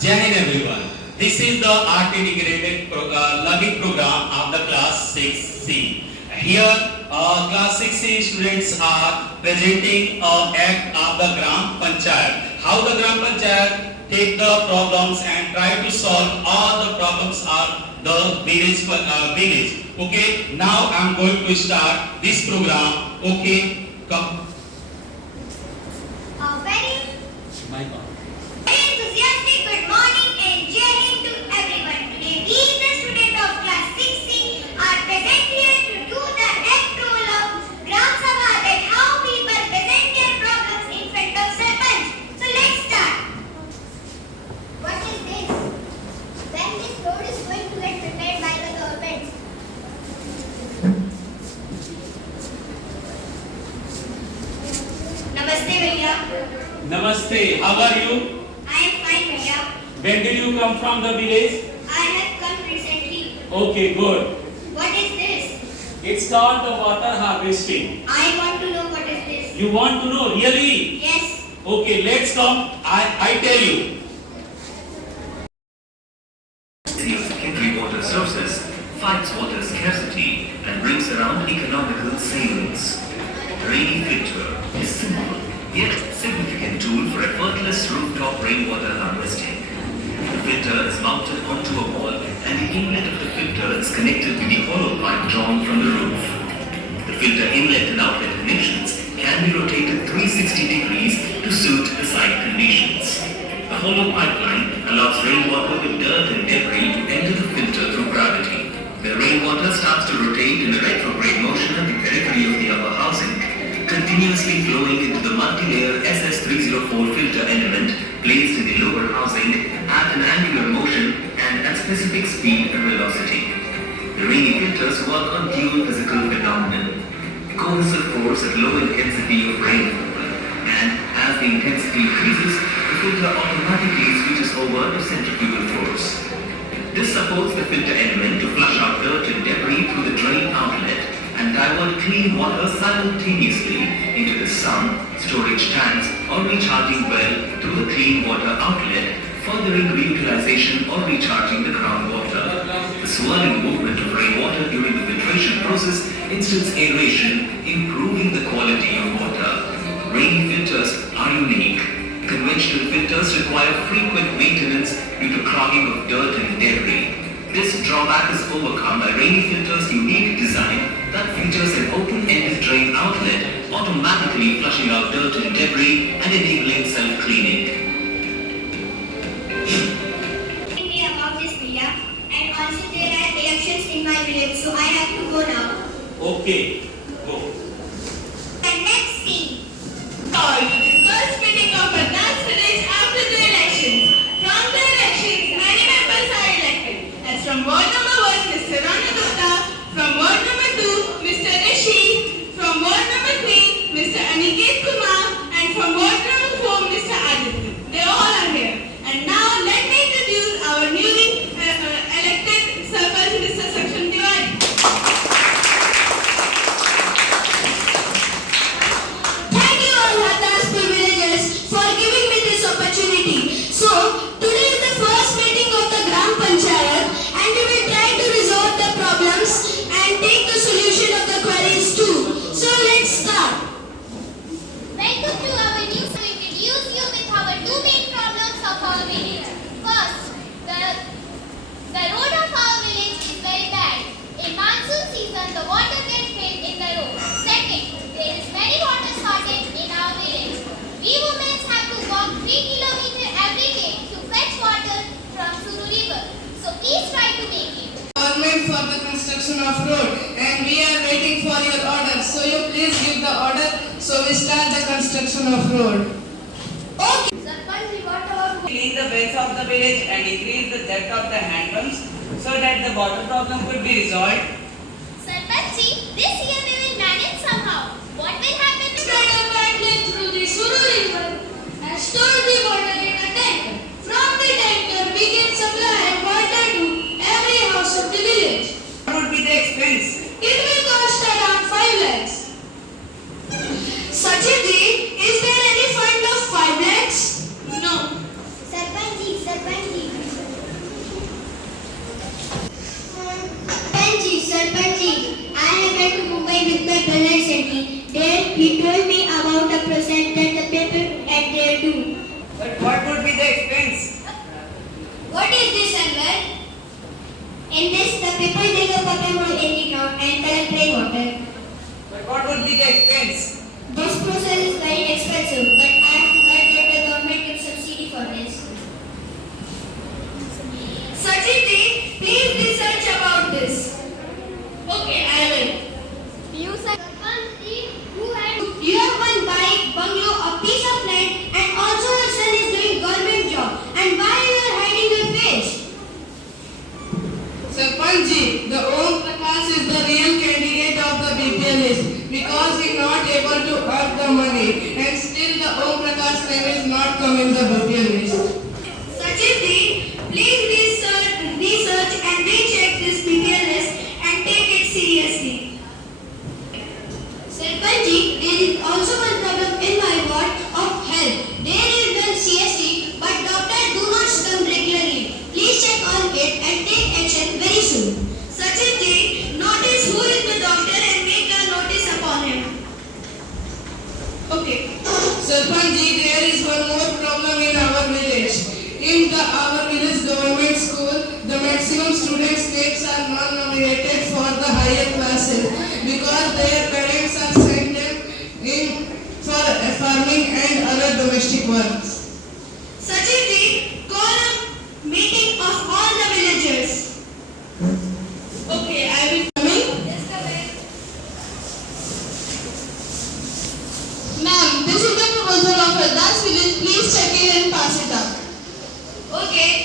Jai Hind everyone. This is the art integrated learning program of the class 6C. Here, class 6C students are presenting an act of the Gram Panchayat. How the Gram Panchayat take the problems and try to solve all the problems of the village. Okay, now I am going to start this program. Okay, come. Very enthusiastic good morning and Jai Hind to everyone. Today we, the student of class 6C, are present here to do the act role of Gram Sabha, that how people present their problems in front of Sarpanch. So let's start. What is this? When this road is going to get prepared by the government? Namaste Bhaiya. Namaste, how are you? I am fine Bhaiya. When did you come from the village? I have come recently. Okay, good. What is this? It's called the water harvesting. I want to know what is this. You want to know, really? Yes. Okay, let's come. I tell you. Of secondary water sources fights water scarcity and brings around economical savings. Rainy filter is simple yet significant tool for effortless rooftop rainwater harvesting. The filter is mounted onto a wall and the inlet of the filter is connected with the hollow pipe drawn from the roof. The filter inlet and outlet connections can be rotated 360 degrees to suit the site conditions. The hollow pipeline allows rainwater with dirt and debris to enter the filter through gravity. The rainwater starts to rotate in a retrograde motion at the periphery of the upper housing, continuously flowing into the multi-layer SS304 filter element placed in the lower housing at an angular motion and at specific speed and velocity. The rainy filters work on dual physical phenomenon: cohesive force at low intensity of rainfall, and as the intensity increases, the filter automatically switches over to centrifugal force. This supports the filter element to flush out dirt and debris through the drain outlet and divert clean water simultaneously into the sump, storage tanks, or recharging well through the clean water outlet, furthering reutilization or recharging the groundwater. The swirling movement of rainwater during the filtration process instills aeration, improving the quality of water. Rainy filters are unique. Conventional filters require frequent maintenance due to clogging of dirt and debris. This drawback is overcome by rainy filters' unique design that features an open-ended drain outlet, automatically flushing out dirt and debris and enabling self-cleaning. Thinking about this Bhaiya, and also there are elections in my village, so I have to go now. Okay, go. The next scene. Called to the first meeting of a dance village after the elections. From the elections, many members are elected. As from ward number 1, Mr. Rana Gupta, from ward number 2, Mr. Rishi, from ward number 3, Mr. Aniket Kumar, and from ward number 4, Mr. Aditya. They all are here. And now let me introduce our newly elected Sarpanch, Mr. Saksham Tiwari. Thank you all Hardaspur villagers for giving me this opportunity. So, today is the first meeting of the Gram Panchayat and we will try to resolve the problems and take the solution of the queries too. So, let's start. Welcome to our new to introduce you with our two main problems of our village. First, the road of our village is very bad. In monsoon season, the water gets filled in the road. Second, there is very water shortage in our village. We women have to walk 3 kilometers every day to fetch water from Suru river. So please try to make it. Government for the construction of road, and we are waiting for your order. So you please give the order so we start the construction of road. Sarpanch, what about Clean the beds of the village and increase the depth of the hand pumps so that the water problem could be resolved. Sarpanchi, this year we will manage somehow. What will happen? Spread a pipeline through the Suru river and store the water in a tanker. From the tanker, we can supply water to every house of the village. What would be the expense? It will cost around 5 lakhs. Sachinji, is there any fund of 5 lakhs? Sarpanchi, came with my brother recently. There he told me about a project that the people at there do. But what would be the expense? What is this, Anwar? In this, the people dig a bucket hole in the ground and collect rainwater. But what would be the expense? This process is very expensive, but I have heard that the government gives subsidy for this. Sachiti, please research about this. Okay, I will. You Sarpanch who had You have one bike, bungalow, a piece of land, and also your son is doing government job. And why you are hiding your face? Sarpanji, the Om Prakash is the real candidate of the BPL list because he not able to earn the money and still the Om Prakash name is not come in the BPL list. Sachiti, please research and recheck this BPL list and take it seriously. Sarpanji, there is also one problem in my ward of health. There is one CST, but doctors do not come regularly. Please check on it and take action very soon. Sachiti, notice who is the doctor and make a notice upon him. Okay. Sarpanji, there is one more problem in our village. In our village government school, the maximum students' names are not nominated for the higher classes because their parents are sent them in for farming and other domestic works. Sachiti, call a meeting of all the villagers. Okay, I will coming. Yes, Ma'am, this is the proposal of Radha's village. Please check it and pass it up. Okay,